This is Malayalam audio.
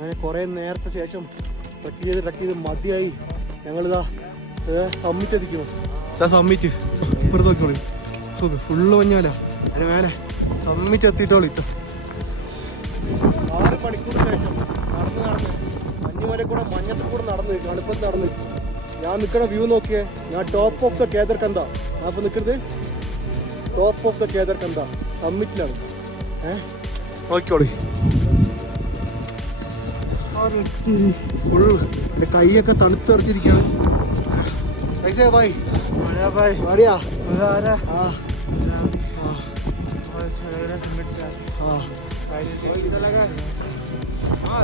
അങ്ങനെ കുറേ നേരത്തെ ശേഷം ട്രക്ക് ചെയ്ത് മതിയായി. ഞങ്ങളിതാ സമ്മിറ്റ് എത്തിക്കുന്നു. ഇതാ സമ്മിറ്റ് ഇപ്പുറത്ത് നോക്കിക്കോളി, ഫുള്ള് മഞ്ഞാല. അതിന് മേലെ സമ്മിറ്റ് എത്തിയിട്ടോളൂ. 6 മണിക്കൂർ ശേഷം നടന്ന് മഞ്ഞുമല കൂടെ മഞ്ഞത്തിൽ കൂടെ നടന്ന് തണുപ്പത്ത് നടന്ന് ഞാൻ നിൽക്കണ വ്യൂ നോക്കിയേ. ഞാൻ ടോപ്പ് ഓഫ് ദ കേദർകന്ദ. ഞാൻ ഇപ്പൊ നിൽക്കുന്നത് ടോപ്പ് ഓഫ് ദ കേദർകന്ദ സമ്മിറ്റിലാണ്. നോക്കിക്കോളി, ഫുള്ള് എൻ്റെ കൈയൊക്കെ തണുത്തറിച്ചിരിക്കുകയാണ്. ऐसे है भाई? बढ़िया भाई, बढ़िया। मजा आ रहा है। हाँ और अच्छा लग रहा है समिट पे। हाँ कैसा लगा? हाँ